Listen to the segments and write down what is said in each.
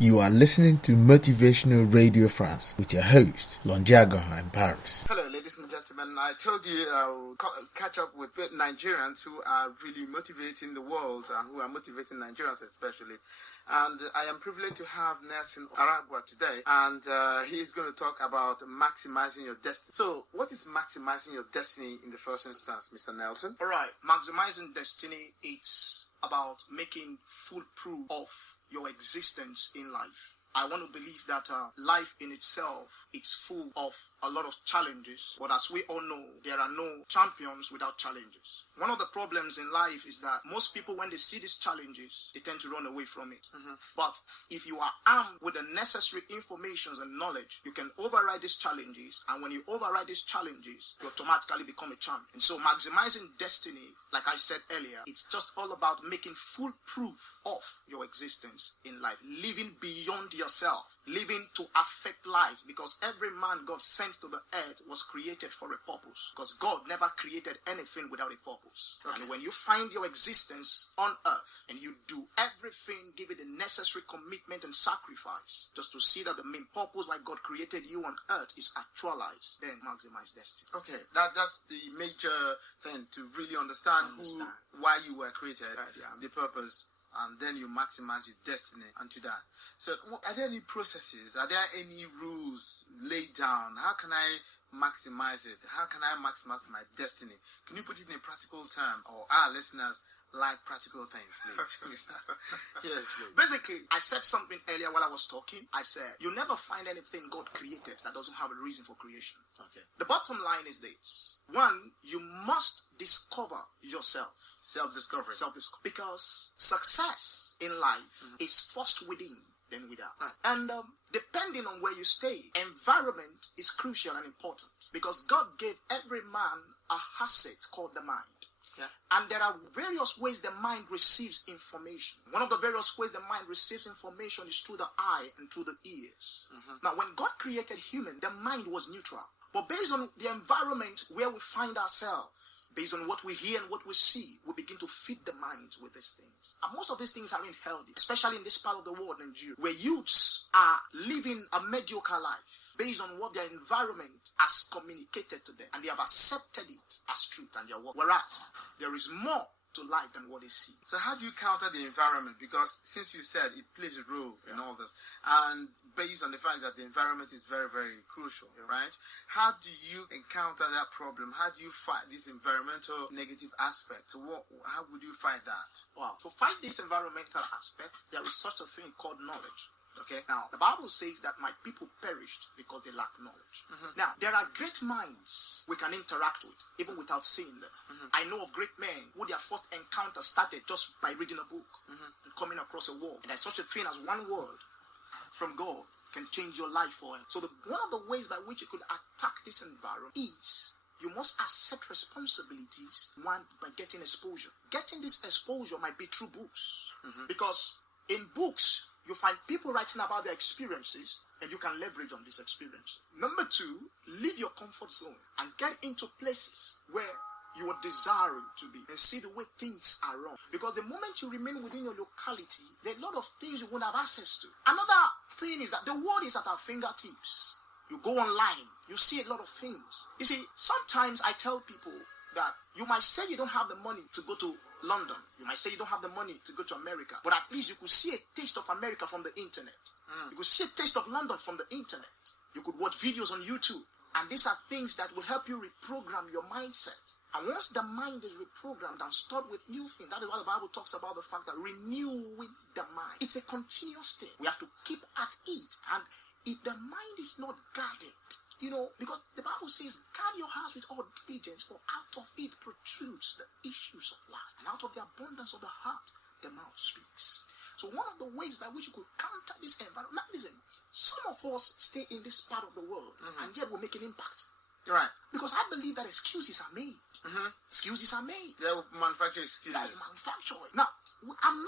You are listening to Motivational Radio France with your host, Oragwa in Paris. Hello, ladies and gentlemen. I told you I'll catch up with Nigerians who are really motivating the world and who are motivating Nigerians especially. And I am privileged to have Nelson Oragwa today, and he's going to talk about maximizing your destiny. So, what is maximizing your destiny in the first instance, Mr. Nelson? All right, maximizing destiny, it's about making full proof of your existence in life. I want to believe that life in itself is full of a lot of challenges, but as we all know, there are no champions without challenges. One of the problems in life is that most people, when they see these challenges, they tend to run away from it. But if you are armed with the necessary information and knowledge, you can override these challenges, and when you override these challenges, you automatically become a champion. And so maximizing destiny, like I said earlier, it's just all about making full proof of your existence in life, living beyond yourself, living to affect life, because every man God sent to the earth was created for a purpose, because God never created anything without a purpose. Okay. And when you find your existence on earth and you do everything, give it the necessary commitment and sacrifice just to see that the main purpose why God created you on earth is actualized, then maximize destiny. Okay, that's the major thing, to really understand why you were created, the purpose, and then you maximize your destiny unto that. So are there any processes, are there any rules laid down? How can I maximize it? How can I maximize my destiny? Can you put it in a practical term, or our listeners like practical things, please? Yes, please. Basically, I said something earlier while I was talking. I said, you never find anything God created that doesn't have a reason for creation. Okay. The bottom line is this. One, you must discover yourself. Self-discovery. Because success in life is first within, then without. Right. And depending on where you stay, environment is crucial and important, because God gave every man a asset called the mind. Yeah. And there are various ways the mind receives information. One of the various ways the mind receives information is through the eye and through the ears. Now, when God created human, the mind was neutral. But based on the environment where we find ourselves, based on what we hear and what we see, we begin to feed the mind with these things. And most of these things aren't healthy, especially in this part of the world, Nigeria, where youths are living a mediocre life based on what their environment has communicated to them, and they have accepted it as truth and their work. Whereas there is more to life than what they see. So how do you counter the environment? Because since you said it plays a role in all this, and based on the fact that the environment is very, very crucial, right? How do you encounter that problem? How do you fight this environmental negative aspect? How would you fight that? Well, to fight this environmental aspect, there is such a thing called knowledge. Okay. Now, the Bible says that my people perished because they lack knowledge. Now, there are great minds we can interact with, even without seeing them. I know of great men who their first encounter started just by reading a book and coming across a word. And there's such a thing as one word from God can change your life forever. So one of the ways by which you could attack this environment is you must accept responsibilities, one, by getting exposure. Getting this exposure might be through books. Because in books, you find people writing about their experiences, and you can leverage on this experience. Number two, leave your comfort zone and get into places where you are desiring to be and see the way things are wrong. Because the moment you remain within your locality, there are a lot of things you won't have access to. Another thing is that the world is at our fingertips. You go online, you see a lot of things. You see, sometimes I tell people that you might say you don't have the money to go to London. You might say you don't have the money to go to America, but at least you could see a taste of America from the internet. You could see a taste of London from the internet. You could watch videos on YouTube. And these are things that will help you reprogram your mindset. And once the mind is reprogrammed and stored with new things, that is why the Bible talks about the fact that renewing the mind. It's a continuous thing. We have to keep at it. And if the mind is not guarded, because the Bible says, guard your hearts with all diligence, for out of it protrudes the issues of life. And out of the abundance of the heart, the mouth speaks. So one of the ways by which you could counter this environment, now listen, some of us stay in this part of the world, and yet we'll make an impact. Right. Because I believe that excuses are made. Excuses are made. They will manufacture excuses. They manufacture it. Now, I'm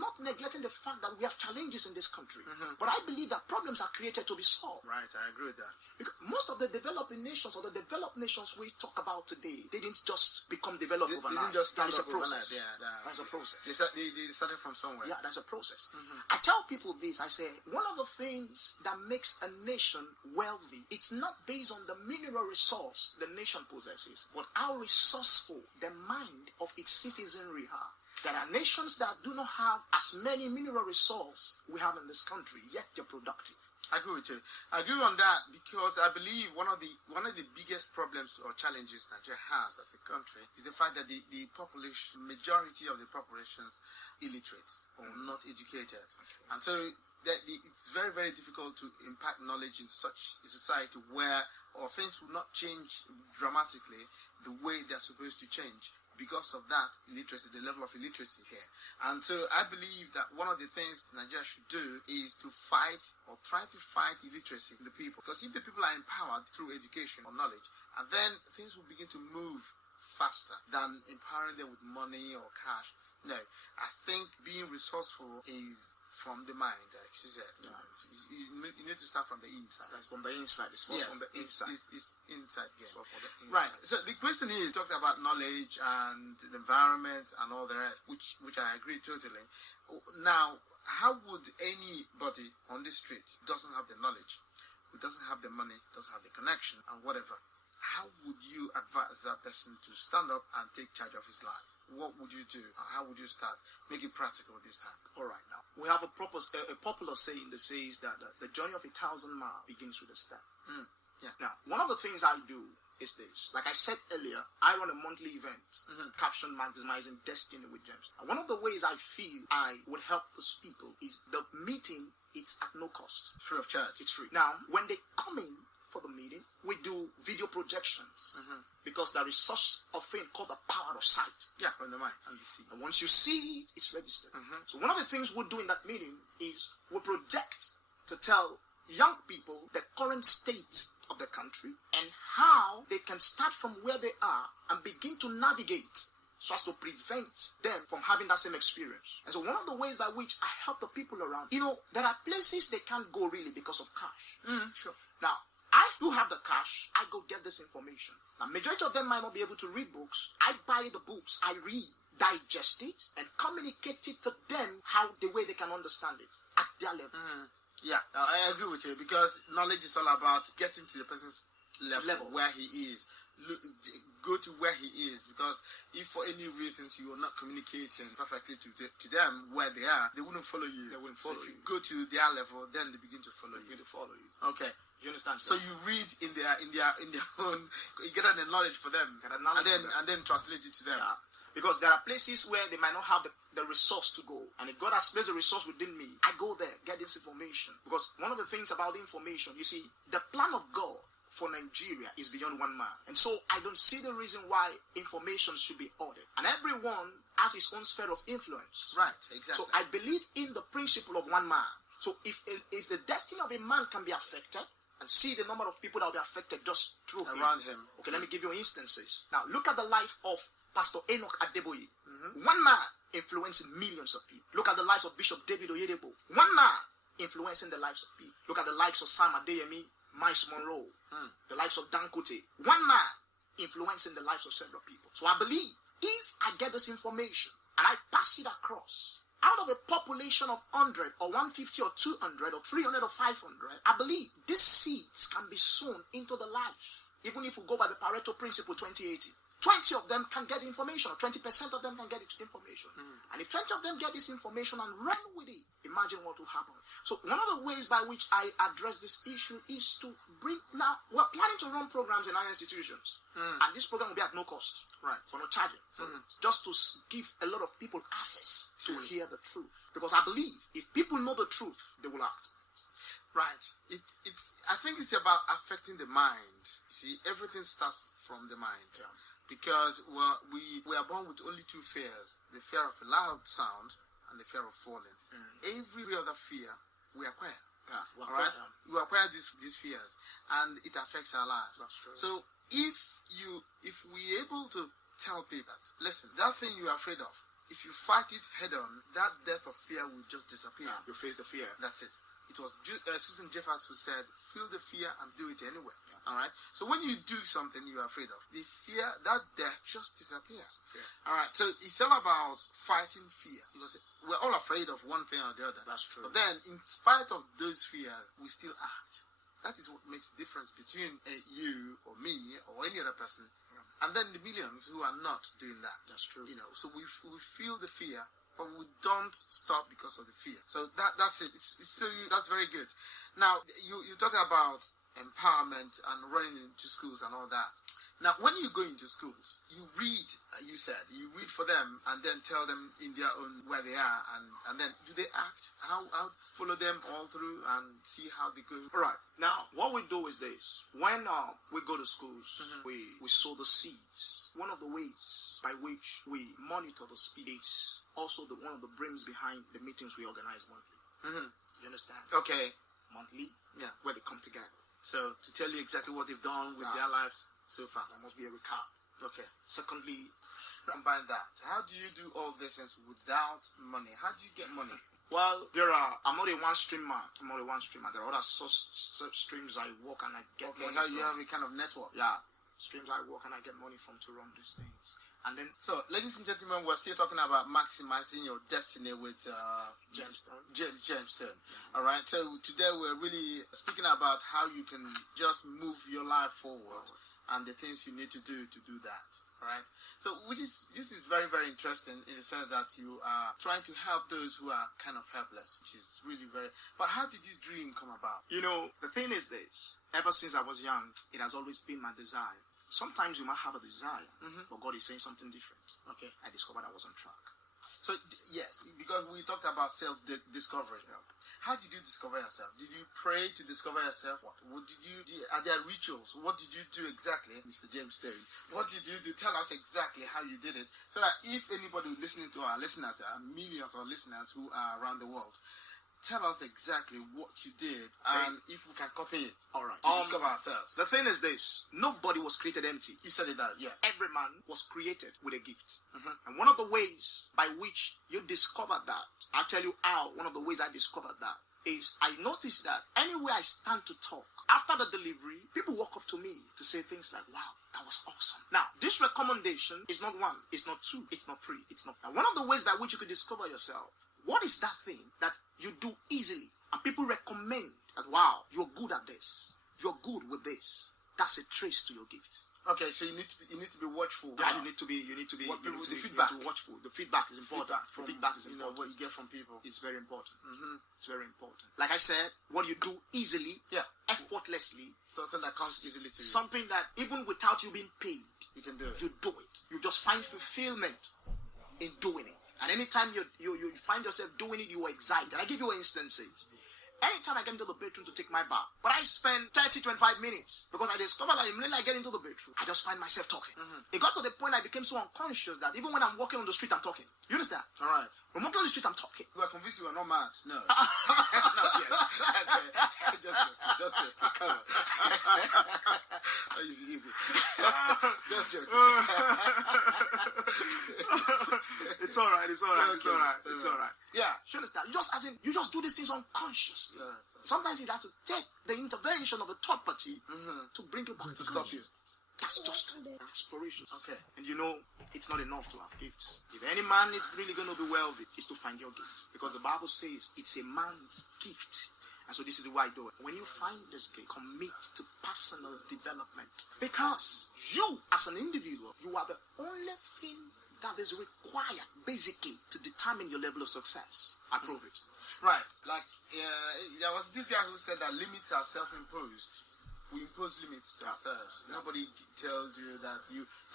not neglecting the fact that we have challenges in this country. But I believe that problems are created to be solved. Right, I agree with that. Because most of the developing nations or the developed nations we talk about today, they didn't just become developed overnight. They didn't just start There is a up overnight. process. Yeah, That's a process. They started from somewhere. Yeah, that's a process. I tell people this. I say, one of the things that makes a nation wealthy, it's not based on the mineral resource the nation possesses, but how resourceful the mind of its citizenry are. There are nations that do not have as many mineral resources we have in this country, yet they're productive. I agree with you. I agree on that because I believe one of the biggest problems or challenges Nigeria has as a country is the fact that the population, majority of the population is illiterate or not educated. And so it's very, very difficult to impact knowledge in such a society where things will not change dramatically the way they're supposed to change. Because of that illiteracy, the level of illiteracy here. And so I believe that one of the things Nigeria should do is to fight or try to fight illiteracy in the people. Because if the people are empowered through education or knowledge, and then things will begin to move faster than empowering them with money or cash. No, I think being resourceful is from the mind, like she said. Yeah. You need to start from the inside. That's from the inside. It's from the inside. It's inside game. From the inside. Right. So the question is, talked about knowledge and the environment and all the rest, which I agree totally. Now, how would anybody on the street doesn't have the knowledge, who doesn't have the money, doesn't have the connection and whatever, how would you advise that person to stand up and take charge of his life? What would you do? How would you start? Make it practical this time. All right, now we have a popular saying that says that the journey of 1,000 miles begins with a step. Yeah. Now, one of the things I do is this. Like I said earlier, I run a monthly event captioned Maximizing Destiny with Gems. And one of the ways I feel I would help those people is the meeting. It's at no cost. Free of charge. It's free. Now, when they come in for the meeting, we do video projections because there is such a thing called the power of sight. Yeah, from the mind and the see. And once you see it, it's registered. So one of the things we do in that meeting is we project to tell young people the current state of the country and how they can start from where they are and begin to navigate so as to prevent them from having that same experience. And so one of the ways by which I help the people around, there are places they can't go really because of cash. Sure. Now, I do have the cash. I go get this information. Now, majority of them might not be able to read books. I buy the books. I read, digest it, and communicate it to them the way they can understand it at their level. Yeah, I agree with you because knowledge is all about getting to the person's level where he is. Go to where he is, because if for any reasons you are not communicating perfectly to them where they are, they wouldn't follow you. They wouldn't follow if you. Go to their level, then they begin to follow you. Okay. You understand? So you read in their own, you get the knowledge for them, and then translate it to them. Yeah. Because there are places where they might not have the resource to go. And if God has placed the resource within me, I go there, get this information. Because one of the things about the information, you see, the plan of God for Nigeria is beyond one man. And so I don't see the reason why information should be ordered. And everyone has his own sphere of influence. Right, exactly. So I believe in the principle of one man. So if the destiny of a man can be affected, and see the number of people that will be affected just through around him. Okay, let me give you instances. Now, look at the life of Pastor Enoch Adeboye. One man influencing millions of people. Look at the lives of Bishop David Oyedepo. One man influencing the lives of people. Look at the lives of Sam Adeyemi, Miles Monroe, the lives of Dangote. One man influencing the lives of several people. So I believe if I get this information and I pass it across, out of a population of 100 or 150 or 200 or 300 or 500, I believe these seeds can be sown into the life. Even if we go by the Pareto principle 2080, 20 of them can get information, or 20% of them can get information. And if 20 of them get this information and run with it, imagine what will happen. So one of the ways by which I address this issue is to bring, now we're planning to run programs in our institutions. And this program will be at no cost. Right. For no charging. Just to give a lot of people access to hear the truth. Because I believe if people know the truth, they will act. Right. I think it's about affecting the mind. See, everything starts from the mind. Yeah. Because we are born with only two fears: the fear of a loud sound and the fear of falling. Every other fear we acquire. Yeah, we acquire these fears, and it affects our lives. That's true. So if we're able to tell people that, listen, that thing you're afraid of, if you fight it head on, that death of fear will just disappear. You face the fear. That's it. It was Susan Jeffers who said, feel the fear and do it anyway. All right? So when you do something you're afraid of, the fear, that death just disappears. All right? So it's all about fighting fear. Because we're all afraid of one thing or the other. That's true. But then, in spite of those fears, we still act. That is what makes the difference between you or me or any other person and then the millions who are not doing that. That's true. You know, so we feel the fear, but we don't stop because of the fear. So that's it. That's very good. Now, you talk about empowerment and running into schools and all that. Now, when you go into schools, you read, you said, you read for them and then tell them in their own where they are, and then do they act? How follow them all through and see how they go? All right. Now, what we do is this. When we go to schools, we sow the seeds. One of the ways by which we monitor the seeds, also one of the brains behind the meetings we organize monthly. You understand? Okay. Monthly, yeah, where they come together. So, to tell you exactly what they've done with their lives so far. There must be a recap. Okay. Secondly, combine that. How do you do all this without money? How do you get money? Well, I'm not a one-stream man. There are other streams I work and I get money how from. you have a kind of network. Yeah. Streams I work and I get money from to run these things. And then, so, ladies and gentlemen, we're still talking about maximizing your destiny with Gemstone. All right. So today we're really speaking about how you can just move your life forward and the things you need to do that. All right. So this is very, very interesting in the sense that you are trying to help those who are kind of helpless, which is really very. But how did this dream come about? You know, the thing is this. Ever since I was young, it has always been my desire. Sometimes you might have a desire, but God is saying something different. Okay. I discovered I was on track. So, yes, because we talked about self-discovery. Yeah. How did you discover yourself? Did you pray to discover yourself? What did you do? Are there rituals? What did you do exactly, Mr. James Stone? What did you do? Tell us exactly how you did it, so that if anybody listening to our listeners, there are millions of listeners who are around the world, tell us exactly what you did and if we can copy it. All right. To discover ourselves. The thing is this. Nobody was created empty. You said it that, yeah. Every man was created with a gift. And one of the ways by which you discover that, I'll tell you how, one of the ways I discovered that is I noticed that anywhere I stand to talk, after the delivery, people walk up to me to say things like, wow, that was awesome. Now, this recommendation is not one, it's not two, it's not three, it's not. Now, one of the ways by which you could discover yourself, what is that thing that you do easily and people recommend that, wow, you're good at this, you're good with this? That's a trace to your gift. Okay, so you need to be watchful. Yeah, you need to be feedback. Watchful. The feedback is important. Feedback is important. What you get from people. It's very important. It's very important. Like I said, what you do easily, effortlessly, something that comes easily to you. Something that even without you being paid, you can do it. You do it. You just find fulfillment in doing it. And anytime you find yourself doing it, you are excited. I give you instances. Anytime I get into the bedroom to take my bath, but I spend 30-25 minutes because I discovered that immediately I get into the bedroom, I just find myself talking. It got to the point I became so unconscious that even when I'm walking on the street, I'm talking. You understand? All right. When I'm walking on the street, I'm talking. You are convinced you are not mad? No. Not yet. Just come on. Easy. Just joking. It's all right. Yeah. You understand? You just do these things unconsciously. Yeah, sometimes it has to take the intervention of a third party to bring you back to stop you. That's just an exploration. Okay. And it's not enough to have gifts. If any man is really going to be wealthy, it's to find your gift. Because the Bible says it's a man's gift. And so this is why I do it. When you find this gift, commit to personal development. Because you, as an individual, you are the only thing that is required, basically, to determine your level of success. I prove it. Right. Like, there was this guy who said that limits are self-imposed. We impose limits to ourselves. Nobody tells you that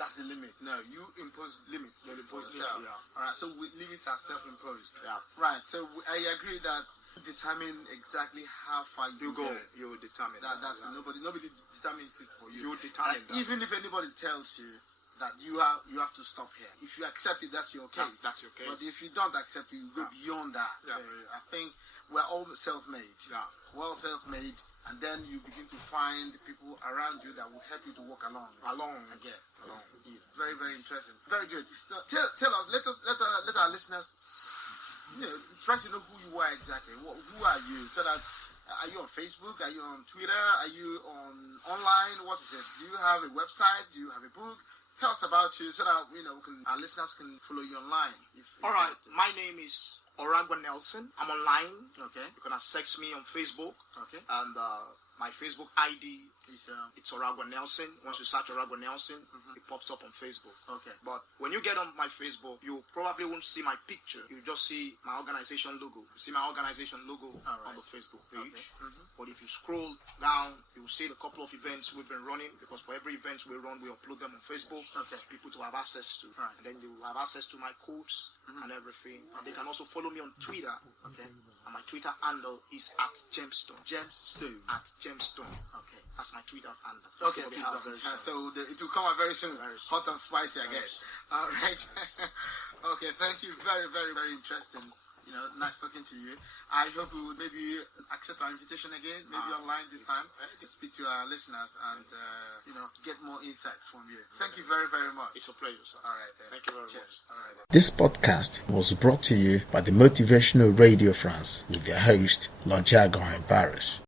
that's the limit. No, you impose limits for yourself. All right. So limits are self-imposed. Yeah. Right. So I agree that you determine exactly how far you go. You determine Nobody determines it for you. You determine that. Even if anybody tells you, that you have to stop here. If you accept it, that's your case. That's your case. But if you don't accept it, you go beyond that. Yeah. So I think we're all self-made. Yeah. Well self-made, and then you begin to find people around you that will help you to walk along. I guess. Yeah. Very, very interesting. Very good. Now, tell us. Let our listeners, try to know who you are exactly. Who are you? So that are you on Facebook? Are you on Twitter? Are you online? What is it? Do you have a website? Do you have a book? Tell us about you so that our listeners can follow you online. All right. My name is Oragwa Nelson. I'm online. Okay. You can access me on Facebook. Okay. And my Facebook ID is it's Oragwa Nelson. Once you search Oragwa Nelson, it pops up on Facebook. Okay. But when you get on my Facebook, you probably won't see my picture. You just see my organization logo. You see my organization logo on the Facebook page. Okay. But if you scroll down, you'll see the couple of events we've been running, because for every event we run, we upload them on Facebook. Okay. People to have access to. Right. And then they will have access to my codes and everything. And they can also follow me on Twitter. Okay. And my Twitter handle is @Gemstone. Gemstone. @Gemstone. Okay. That's my Twitter handle. Okay, So please have don't. very soon. So it will come out very soon. Very soon. Hot and spicy, I guess. All right. Okay, thank you. Very, very, very interesting. Nice talking to you. I hope you will maybe accept our invitation again, maybe online this time, to speak to our listeners and get more insights from you. Thank you very, very much. It's a pleasure, sir. All right. Then. Thank you very Cheers. much. All right. Then. This podcast was brought to you by the Motivational Radio France with their host, Lonjago in Paris.